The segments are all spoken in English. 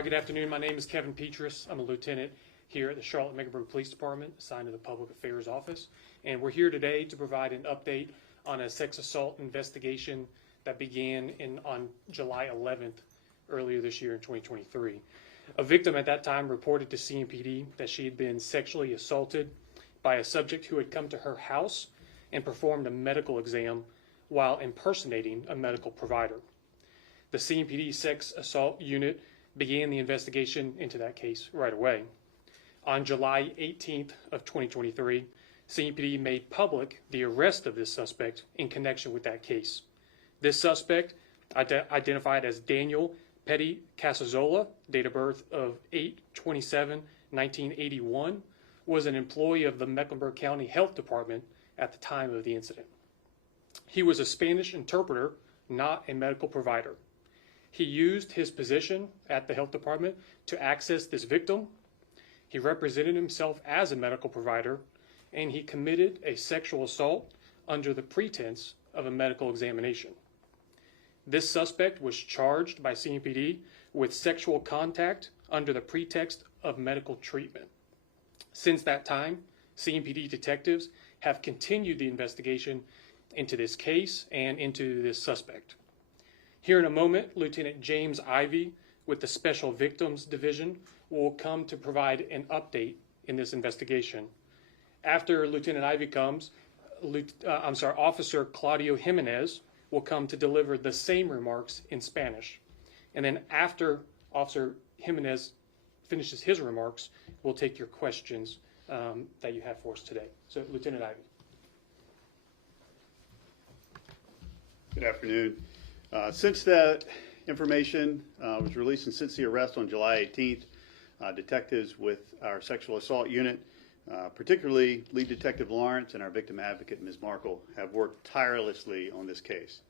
Good afternoon. My name is Kevin Petrus. I'm a lieutenant here at the Charlotte-Mecklenburg Police Department, assigned to the Public Affairs Office. And we're here today to provide an update on a sex assault investigation that began on July 11th, earlier this year in 2023. A victim at that time reported to CMPD that she had been sexually assaulted by a subject who had come to her house and performed a medical exam while impersonating a medical provider. The CMPD Sex Assault Unit began the investigation into that case right away. On July 18th of 2023, CMPD made public the arrest of this suspect in connection with that case. This suspect, identified as Daniel Pitti-Casazola, date of birth of 8/27/1981, was an employee of the Mecklenburg County Health Department at the time of the incident. He was a Spanish interpreter, not a medical provider. He used his position at the health department to access this victim. He represented himself as a medical provider, and he committed a sexual assault under the pretense of a medical examination. This suspect was charged by CMPD with sexual contact under the pretext of medical treatment. Since that time, CMPD detectives have continued the investigation into this case and into this suspect. Here in a moment, Lieutenant James Ivey with the Special Victims Division will come to provide an update in this investigation. After Lieutenant Ivey comes, Officer Claudio Jimenez will come to deliver the same remarks in Spanish. And then after Officer Jimenez finishes his remarks, we'll take your questions that you have for us today. So, Lieutenant Ivey. Good afternoon. Since that information was released and since the arrest on July 18th, detectives with our sexual assault unit, particularly Lead Detective Lawrence and our victim advocate, Ms. Markle, have worked tirelessly on this case.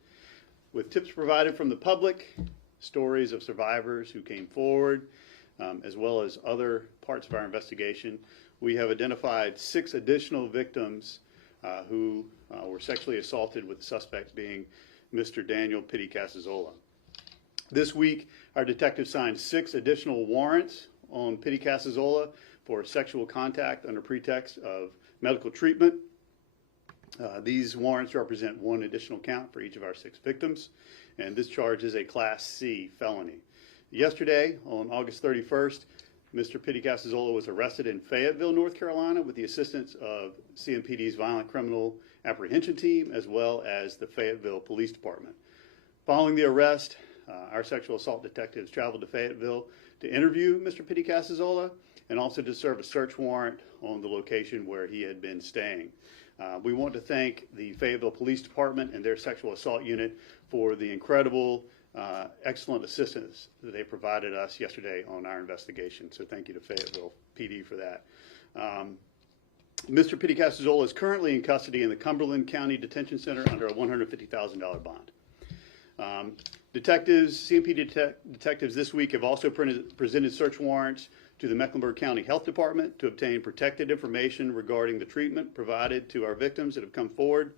With tips provided from the public, stories of survivors who came forward, as well as other parts of our investigation, we have identified 6 additional victims who were sexually assaulted, with the suspect being Mr. Daniel Pitti-Casazola. This week, our detectives signed 6 additional warrants on Pitti-Casazola for sexual contact under pretext of medical treatment. These warrants represent 1 additional count for each of our 6 victims, and this charge is a Class C felony. Yesterday, on August 31st, Mr. Pitti-Casazola was arrested in Fayetteville, North Carolina, with the assistance of CMPD's Violent Criminal Apprehension Team, as well as the Fayetteville Police Department. Following the arrest, our sexual assault detectives traveled to Fayetteville to interview Mr. Pitti-Casazola and also to serve a search warrant on the location where he had been staying. We want to thank the Fayetteville Police Department and their sexual assault unit for the incredible, excellent assistance that they provided us yesterday on our investigation. So thank you to Fayetteville PD for that. Mr. Pitti-Casazola is currently in custody in the Cumberland County Detention Center under a $150,000 bond. CMPD detectives this week have also presented search warrants to the Mecklenburg County Health Department to obtain protected information regarding the treatment provided to our victims that have come forward,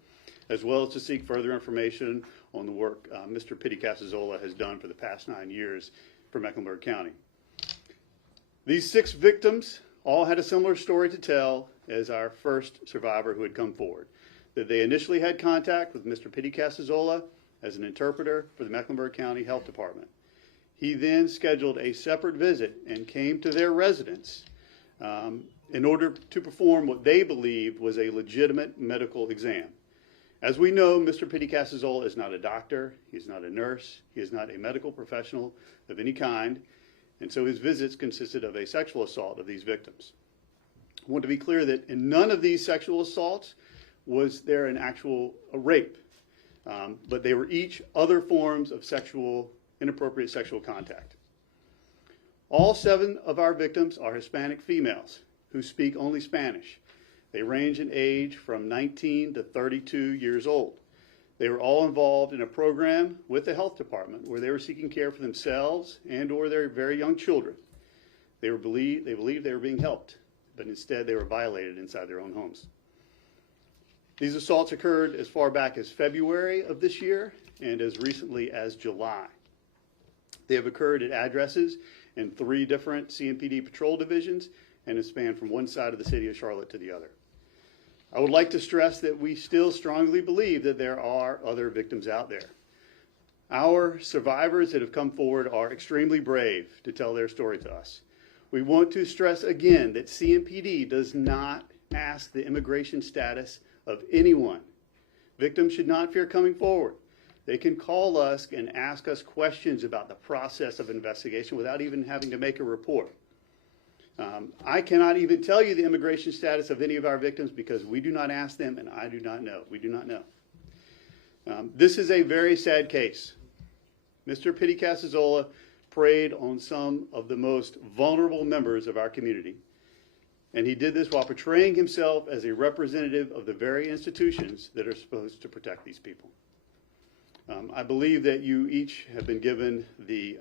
as well as to seek further information on the work Mr. Pitti-Casazola has done for the past 9 years for Mecklenburg County. These 6 victims all had a similar story to tell as our first survivor who had come forward, that they initially had contact with Mr. Pitti-Casazola as an interpreter for the Mecklenburg County Health Department. He then scheduled a separate visit and came to their residence in order to perform what they believed was a legitimate medical exam. As we know, Mr. Pitti-Casazola is not a doctor, he's not a nurse, he is not a medical professional of any kind, and so his visits consisted of a sexual assault of these victims. I want to be clear that in none of these sexual assaults was there an actual rape, but they were each other forms of inappropriate sexual contact. All 7 of our victims are Hispanic females who speak only Spanish. They range in age from 19 to 32 years old. They were all involved in a program with the health department where they were seeking care for themselves and or their very young children. They believed they were being helped, but instead they were violated inside their own homes. These assaults occurred as far back as February of this year and as recently as July. They have occurred at addresses in 3 different CMPD patrol divisions and have spanned from one side of the city of Charlotte to the other. I would like to stress that we still strongly believe that there are other victims out there. Our survivors that have come forward are extremely brave to tell their story to us. We want to stress again that CMPD does not ask the immigration status of anyone. Victims should not fear coming forward. They can call us and ask us questions about the process of investigation without even having to make a report. I cannot even tell you the immigration status of any of our victims because we do not ask them and I do not know. We do not know. This is a very sad case. Mr. Pitti-Casazola preyed on some of the most vulnerable members of our community. And he did this while portraying himself as a representative of the very institutions that are supposed to protect these people. I believe that you each have been given the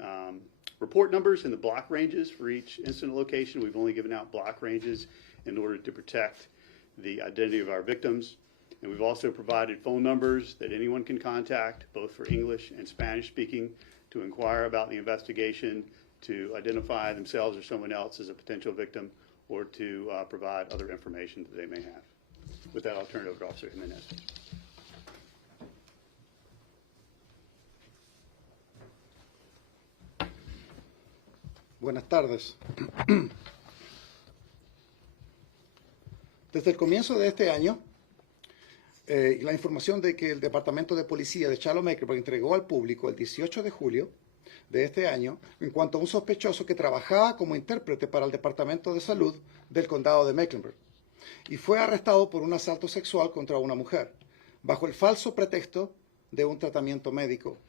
report numbers and the block ranges for each incident location. We've only given out block ranges in order to protect the identity of our victims. And we've also provided phone numbers that anyone can contact, both for English and Spanish speaking, to inquire about the investigation, to identify themselves or someone else as a potential victim, or to provide other information that they may have. With that, I'll turn it over to Officer Jimenez. Buenas tardes. Desde el comienzo de este año, la información de que el Departamento de Policía de Charlotte-Mecklenburg entregó al público el 18 de julio de este año en cuanto a un sospechoso que trabajaba como intérprete para el Departamento de Salud del Condado de Mecklenburg y fue arrestado por un asalto sexual contra una mujer, bajo el falso pretexto de un tratamiento médico.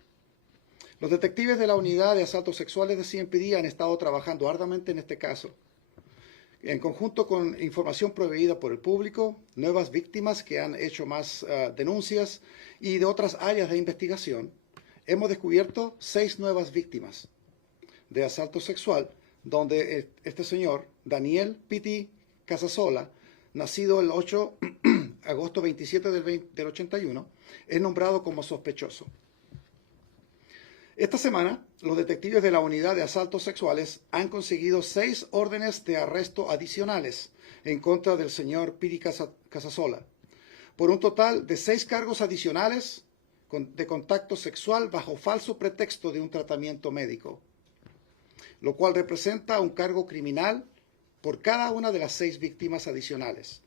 Los detectives de la Unidad de Asaltos Sexuales de CMPD han estado trabajando arduamente en este caso, en conjunto con información proveída por el público, nuevas víctimas que han hecho más denuncias y de otras áreas de investigación. Hemos descubierto 6 nuevas víctimas de asalto sexual, donde este señor, Daniel Pitti-Casazola, nacido el 8 de agosto 27 del 81, es nombrado como sospechoso. Esta semana, los detectives de la Unidad de Asaltos Sexuales han conseguido 6 órdenes de arresto adicionales en contra del señor Pitti-Casazola, por un total de 6 cargos adicionales de contacto sexual bajo falso pretexto de un tratamiento médico, lo cual representa un cargo criminal por cada una de las 6 víctimas adicionales.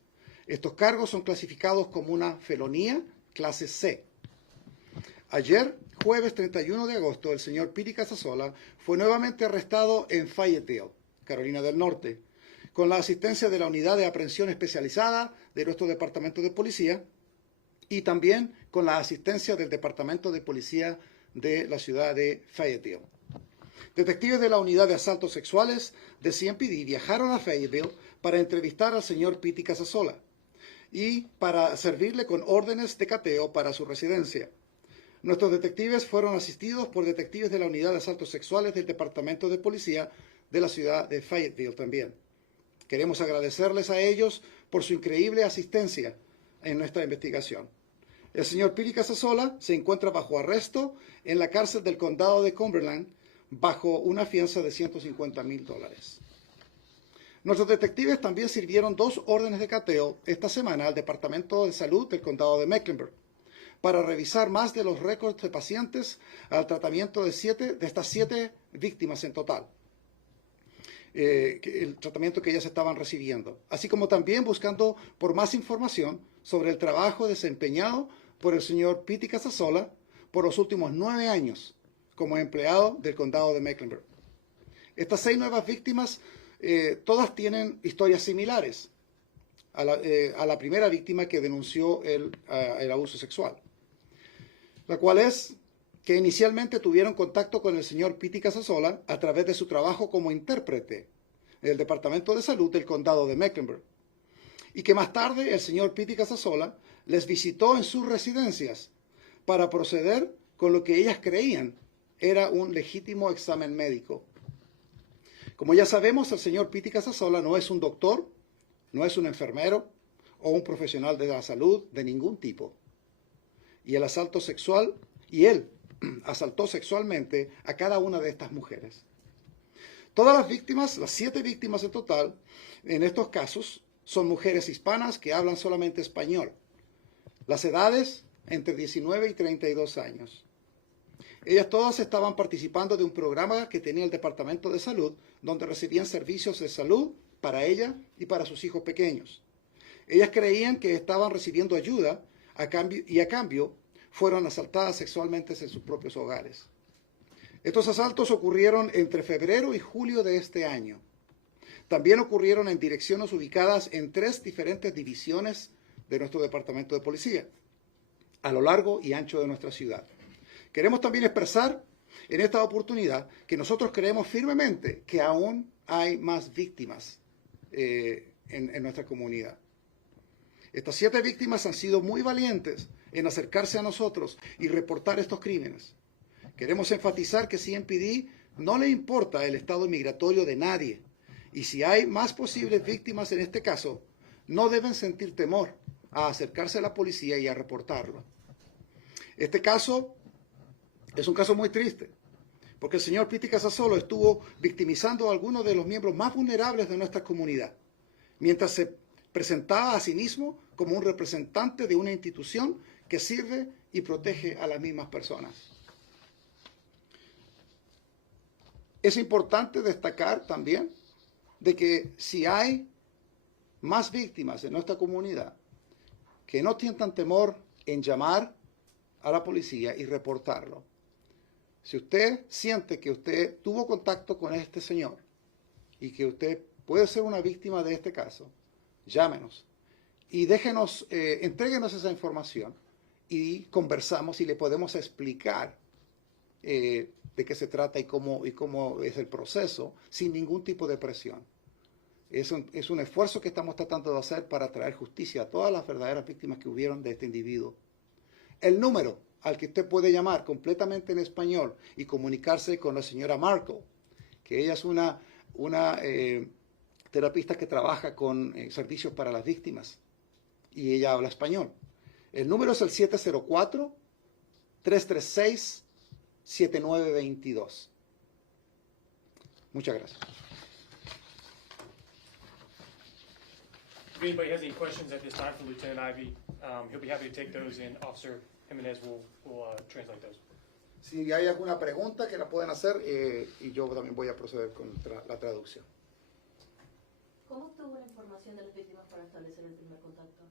Estos cargos son clasificados como una felonía clase C. Ayer, jueves 31 de agosto, el señor Pitti-Casazola fue nuevamente arrestado en Fayetteville, Carolina del Norte, con la asistencia de la Unidad de Aprehensión Especializada de nuestro Departamento de Policía y también con la asistencia del Departamento de Policía de la ciudad de Fayetteville. Detectives de la Unidad de Asaltos Sexuales de CMPD viajaron a Fayetteville para entrevistar al señor Pitti-Casazola y para servirle con órdenes de cateo para su residencia. Nuestros detectives fueron asistidos por detectives de la Unidad de Asaltos Sexuales del Departamento de Policía de la ciudad de Fayetteville también. Queremos agradecerles a ellos por su increíble asistencia en nuestra investigación. El señor Pitti-Casazola se encuentra bajo arresto en la cárcel del condado de Cumberland bajo una fianza de $150,000. Nuestros detectives también sirvieron 2 órdenes de cateo esta semana al Departamento de Salud del condado de Mecklenburg para revisar más de los récords de pacientes al tratamiento de estas 7 víctimas en total, el tratamiento que ellas estaban recibiendo, así como también buscando por más información sobre el trabajo desempeñado por el señor Pitti-Casazola por los últimos 9 años como empleado del condado de Mecklenburg. Estas 6 nuevas víctimas todas tienen historias similares a la primera víctima que denunció el abuso sexual, la cual es que inicialmente tuvieron contacto con el señor Pitti-Casazola a través de su trabajo como intérprete en el Departamento de Salud del Condado de Mecklenburg, y que más tarde el señor Pitti-Casazola les visitó en sus residencias para proceder con lo que ellas creían era un legítimo examen médico. Como ya sabemos, el señor Pitti-Casazola no es un doctor, no es un enfermero o un profesional de la salud de ningún tipo. Y el asalto sexual, y él asaltó sexualmente a cada una de estas mujeres. Todas las víctimas, las 7 víctimas en total, en estos casos, son mujeres hispanas que hablan solamente español. Las edades, entre 19 y 32 años. Ellas todas estaban participando de un programa que tenía el Departamento de Salud, donde recibían servicios de salud para ella y para sus hijos pequeños. Ellas creían que estaban recibiendo ayuda a cambio fueron asaltadas sexualmente en sus propios hogares. Estos asaltos ocurrieron entre febrero y julio de este año. También ocurrieron en direcciones ubicadas en 3 diferentes divisiones de nuestro Departamento de Policía, a lo largo y ancho de nuestra ciudad. Queremos también expresar en esta oportunidad que nosotros creemos firmemente que aún hay más víctimas en nuestra comunidad. Estas 7 víctimas han sido muy valientes en acercarse a nosotros y reportar estos crímenes. Queremos enfatizar que CMPD no le importa el estado migratorio de nadie, y si hay más posibles víctimas en este caso, no deben sentir temor a acercarse a la policía y a reportarlo. Este caso es un caso muy triste, porque el señor Pitti-Casazola estuvo victimizando a algunos de los miembros más vulnerables de nuestra comunidad, mientras se presentaba a sí mismo como un representante de una institución que sirve y protege a las mismas personas. Es importante destacar también de que si hay más víctimas en nuestra comunidad, que no sientan temor en llamar a la policía y reportarlo. Si usted siente que usted tuvo contacto con este señor y que usted puede ser una víctima de este caso, llámenos y entréguenos esa información y conversamos y le podemos explicar de qué se trata y cómo es el proceso sin ningún tipo de presión. Es un esfuerzo que estamos tratando de hacer para traer justicia a todas las verdaderas víctimas que hubieron de este individuo. El número al que usted puede llamar completamente en español y comunicarse con la señora Markle, que ella es una terapista que trabaja con servicios para las víctimas y ella habla español. El número es el 704-336-7922. Muchas gracias. If anybody has any questions at this time for Lieutenant Ivey, he'll be happy to take those, and Officer Jimenez will translate those. Si hay alguna pregunta que la pueden hacer, y yo también voy a proceder con la traducción. ¿Cómo obtuvo la información de las víctimas para establecer el primer contacto?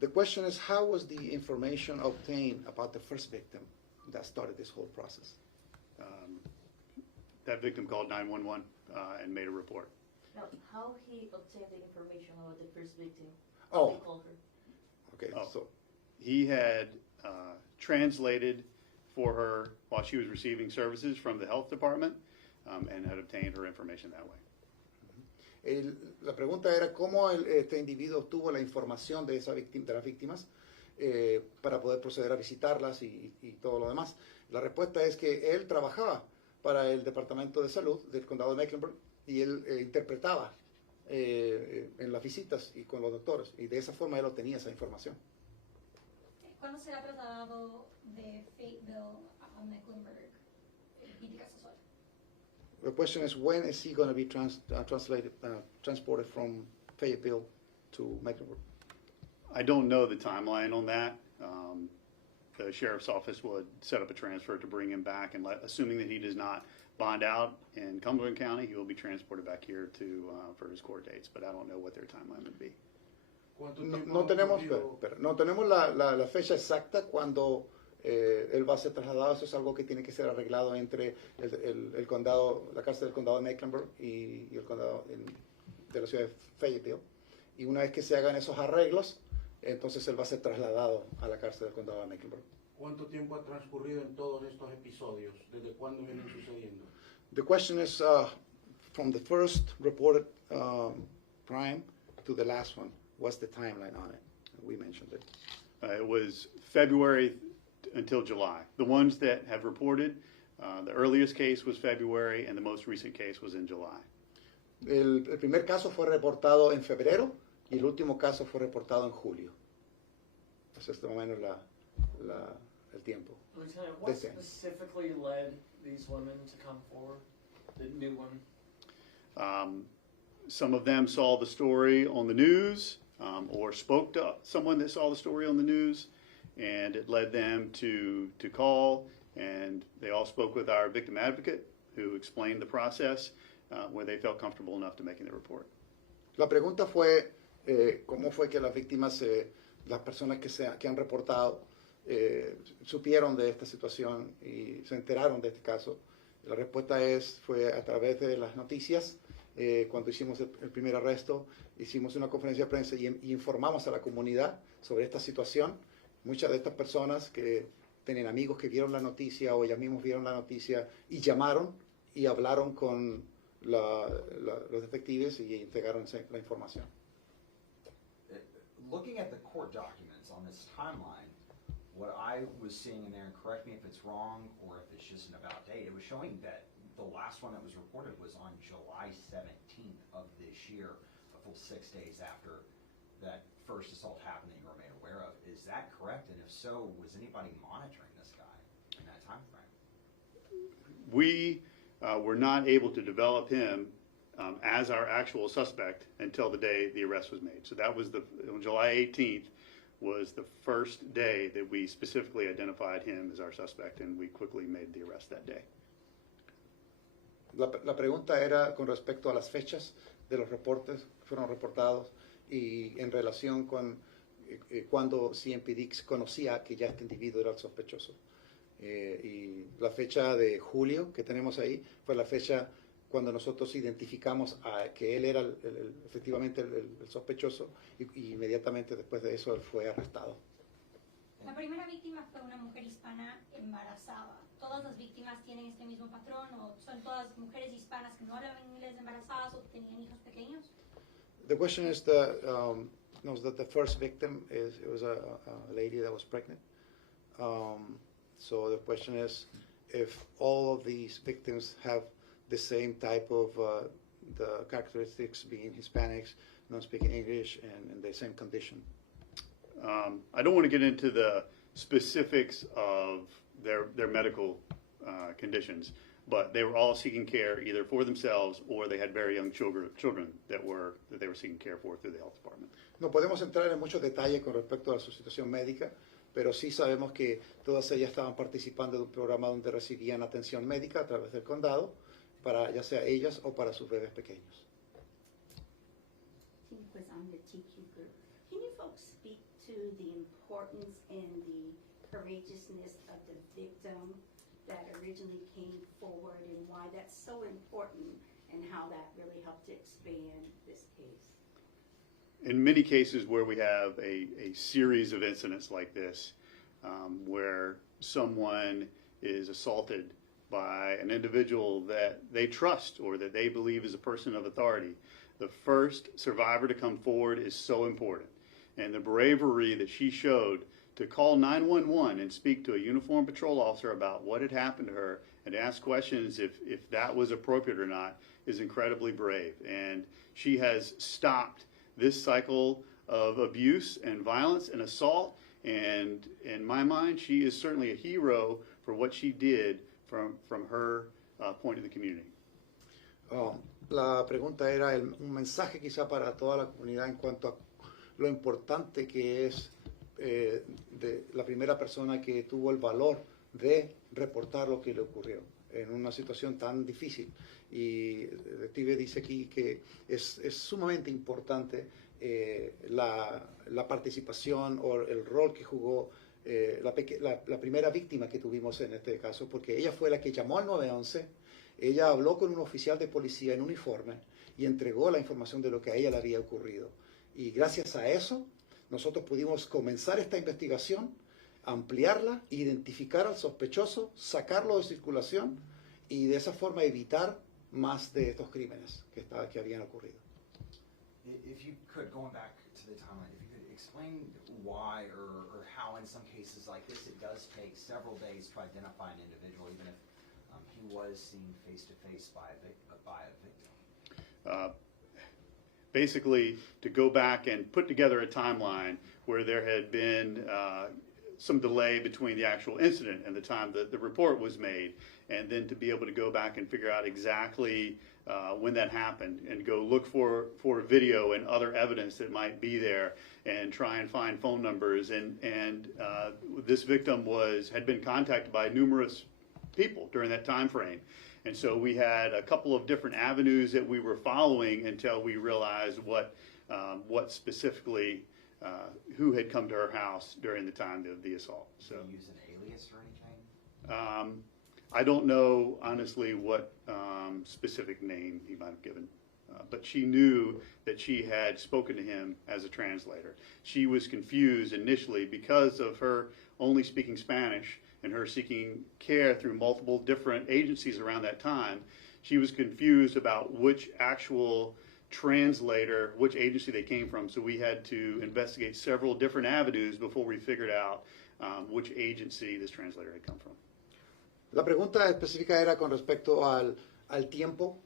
The question is, how was the information obtained about the first victim that started this whole process? That victim called 911 and made a report. No, how he obtained the information about the first victim? Oh. They called her. Okay, Oh. so He had translated for her while she was receiving services from the health department and had obtained her information that way. la pregunta era cómo este individuo obtuvo la información de las víctimas para poder proceder a visitarlas y todo lo demás. La respuesta es que él trabajaba para el Departamento de Salud del Condado de Mecklenburg y él interpretaba en las visitas y con los doctores, y de esa forma él obtenía esa información. ¿Cuándo será trasladado de Fayetteville a Mecklenburg, Pitti-Casazola? The question is, when is he going to be transported from Fayetteville to Mecklenburg? I don't know the timeline on that. The sheriff's office would set up a transfer to bring him back, and assuming that he does not bond out in Cumberland County, he will be transported back here for his court dates, but I don't know what their timeline would be. No tenemos la fecha exacta cuando él va a ser trasladado. Eso es algo que tiene que ser arreglado entre el condado, la cárcel del condado de Mecklenburg y el condado de la ciudad de Fayetteville. Y una vez que se hagan esos arreglos, entonces él va a ser trasladado a la cárcel del condado de Mecklenburg. ¿Cuánto tiempo ha transcurrido en todos estos episodios? ¿Desde cuándo vienen sucediendo? The question is from the first reported crime to the last one. What's the timeline on it? We mentioned it. It was February until July. The ones that have reported, the earliest case was February, and the most recent case was in July. El primer caso fue reportado en febrero y el último caso fue reportado en julio. Esa es más o menos el tiempo. Lieutenant, what Listen. specifically led these women to come forward? The new women? Some of them saw the story on the news or spoke to someone that saw the story on the news, and it led them to call, and they all spoke with our victim advocate who explained the process where they felt comfortable enough to making the report. La pregunta fue cómo fue que las víctimas, las personas que han reportado, supieron de esta situación y se enteraron de este caso. La respuesta fue a través de las noticias. Cuando hicimos el primer arresto, hicimos una conferencia de prensa y informamos a la comunidad sobre esta situación. Muchas de estas personas que tienen amigos que vieron la noticia o ellas mismos vieron la noticia y llamaron y hablaron con los detectives y entregaron la información. Looking at the court documents on this timeline, what I was seeing in there, and correct me if it's wrong or if it's just an about date, it was showing that the last one that was reported was on July 17th of this year, a full 6 days after that first assault happened that you were made aware of. Is that correct? And if so, was anybody monitoring this guy in that time frame? We were not able to develop him as our actual suspect until the day the arrest was made. So that was on July 18th was the first day that we specifically identified him as our suspect, and we quickly made the arrest that day. La pregunta era con respecto a las fechas de los reportes que fueron reportados y en relación con cuando CMPD conocía que ya este individuo era el sospechoso. Y la fecha de julio que tenemos ahí fue la fecha cuando nosotros identificamos que él era efectivamente el sospechoso y inmediatamente después de eso él fue arrestado. La primera víctima fue una mujer hispana embarazada. ¿Todas las víctimas tienen este mismo patrón o son todas mujeres hispanas que no hablan inglés embarazadas o que tenían hijos pequeños? The question is that the first victim was a lady that was pregnant. So the question is if all of these victims have the same type of the characteristics, being Hispanics, not speaking English, and in the same condition. I don't want to get into the specifics of their medical conditions, but they were all seeking care either for themselves or they had very young children that they were seeking care for through the health department. No podemos entrar en muchos detalles con respecto a su situación médica, pero sí sabemos que todas ellas estaban participando de un programa donde recibían atención médica a través del condado, para ya sea ellas o para sus bebés pequeños. Pues I'm the TQ group. Can you folks speak to the importance and the courageousness of the victim that originally came forward and why that's so important and how that really helped to expand this case? In many cases where we have a series of incidents like this, where someone is assaulted by an individual that they trust or that they believe is a person of authority, the first survivor to come forward is so important. And the bravery that she showed to call 911 and speak to a uniformed patrol officer about what had happened to her and ask questions if that was appropriate or not is incredibly brave. And she has stopped this cycle of abuse and violence and assault. And in my mind, she is certainly a hero for what she did from her point of the community. La pregunta era un mensaje quizá para toda la comunidad en cuanto a lo importante que es de la primera persona que tuvo el valor de reportar lo que le ocurrió en una situación tan difícil. Y el detective dice aquí que es sumamente importante la participación o el rol que jugó la primera víctima que tuvimos en este caso, porque ella fue la que llamó al 911, ella habló con un oficial de policía en uniforme y entregó la información de lo que a ella le había ocurrido. Y gracias a eso, nosotros pudimos comenzar esta investigación, ampliarla, identificar al sospechoso, sacarlo de circulación y de esa forma evitar más de estos crímenes que habían ocurrido. If you could, going back to the timeline, if you could explain why or how in some cases like this it does take several days to identify an individual, even if he was seen face-to-face by a victim. Basically, to go back and put together a timeline where there had been some delay between the actual incident and the time that the report was made, and then to be able to go back and figure out exactly when that happened and go look for video and other evidence that might be there and try and find phone numbers. And this victim had been contacted by numerous people during that time frame. And so we had a couple of different avenues that we were following until we realized what specifically, who had come to her house during the time of the assault. So, Did you use an alias or anything? I don't know honestly what specific name he might have given, but she knew that she had spoken to him as a translator. She was confused initially because of her only speaking Spanish and her seeking care through multiple different agencies around that time. She was confused about which actual translator, which agency they came from, so we had to investigate several different avenues before we figured out which agency this translator had come from. La pregunta específica era con respecto al tiempo,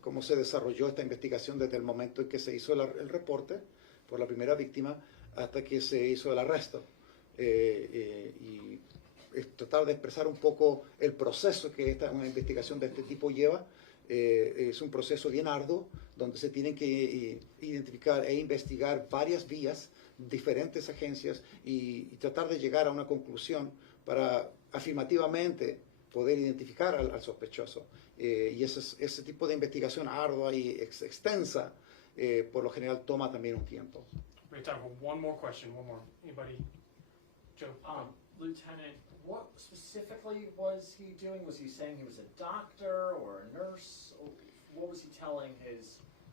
cómo se desarrolló esta investigación desde el momento en que se hizo el reporte por la primera víctima hasta que se hizo el arresto. Y tratar de expresar un poco el proceso que una investigación de este tipo lleva. Es un proceso bien arduo donde se tienen que identificar e investigar varias vías, diferentes agencias y tratar de llegar a una conclusión para afirmativamente poder identificar al sospechoso. Y ese tipo de investigación ardua y extensa por lo general toma también un tiempo. We have time for one more question. One more. Anybody? Joe? Lieutenant, what specifically was he doing? Was he saying he was a doctor or a nurse? Or what was he telling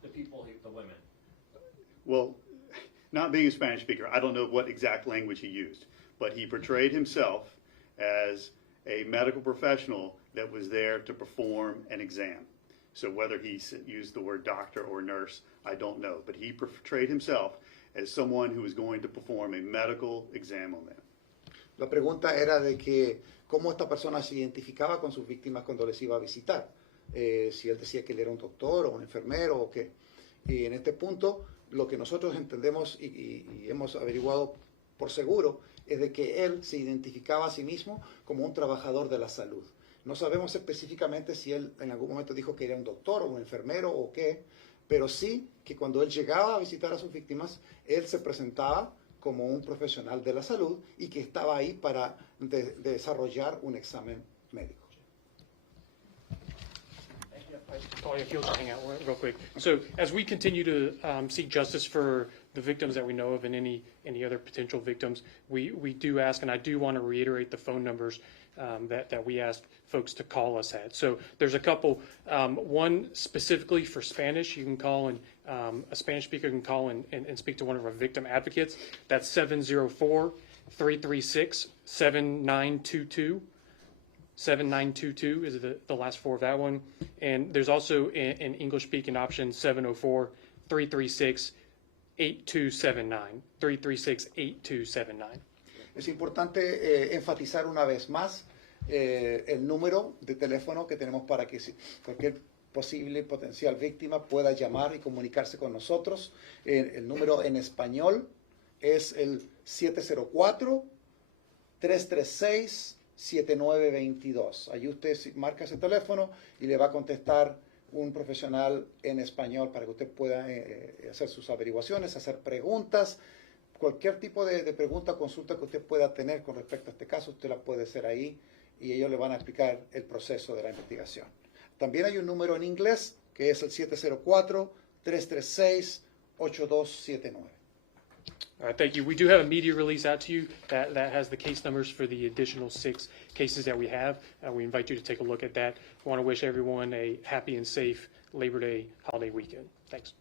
the people, the women? Well, not being a Spanish speaker, I don't know what exact language he used, but he portrayed himself as a medical professional that was there to perform an exam. So whether he used the word doctor or nurse, I don't know, but he portrayed himself as someone who was going to perform a medical exam on them. La pregunta era de que cómo esta persona se identificaba con sus víctimas cuando les iba a visitar. Si él decía que él era un doctor o un enfermero o qué. Y en este punto, lo que nosotros entendemos y hemos averiguado por seguro es de que él se identificaba a sí mismo como un trabajador de la salud. No sabemos específicamente si él en algún momento dijo que era un doctor o un enfermero o qué, pero sí que cuando él llegaba a visitar a sus víctimas, él se presentaba como un profesional de la salud y que estaba ahí para desarrollar un examen médico. Claudia, if you'll hang out real quick. So as we continue to seek justice for the victims that we know of and any other potential victims, we do ask, and I do want to reiterate the phone numbers that we asked folks to call us at. So there's a couple, one specifically for Spanish. You can call and a Spanish speaker can call and speak to one of our victim advocates. That's 704-336-7922. 7922 is the last four of that one. And there's also an English-speaking option, 704-336-8279. 336-8279. Es importante enfatizar una vez más el número de teléfono que tenemos para que cualquier posible potencial víctima pueda llamar y comunicarse con nosotros. El número en español es el 704-336-7922. Ahí usted marca ese teléfono y le va a contestar un profesional en español para que usted pueda hacer sus averiguaciones, hacer preguntas. Cualquier tipo de pregunta o consulta que usted pueda tener con respecto a este caso, usted la puede hacer ahí y ellos le van a explicar el proceso de la investigación. También hay un número en inglés que es el 704-336-8279. All right, thank you. We do have a media release out to you that has the case numbers for the additional 6 cases that we have. We invite you to take a look at that. I want to wish everyone a happy and safe Labor Day holiday weekend. Thanks.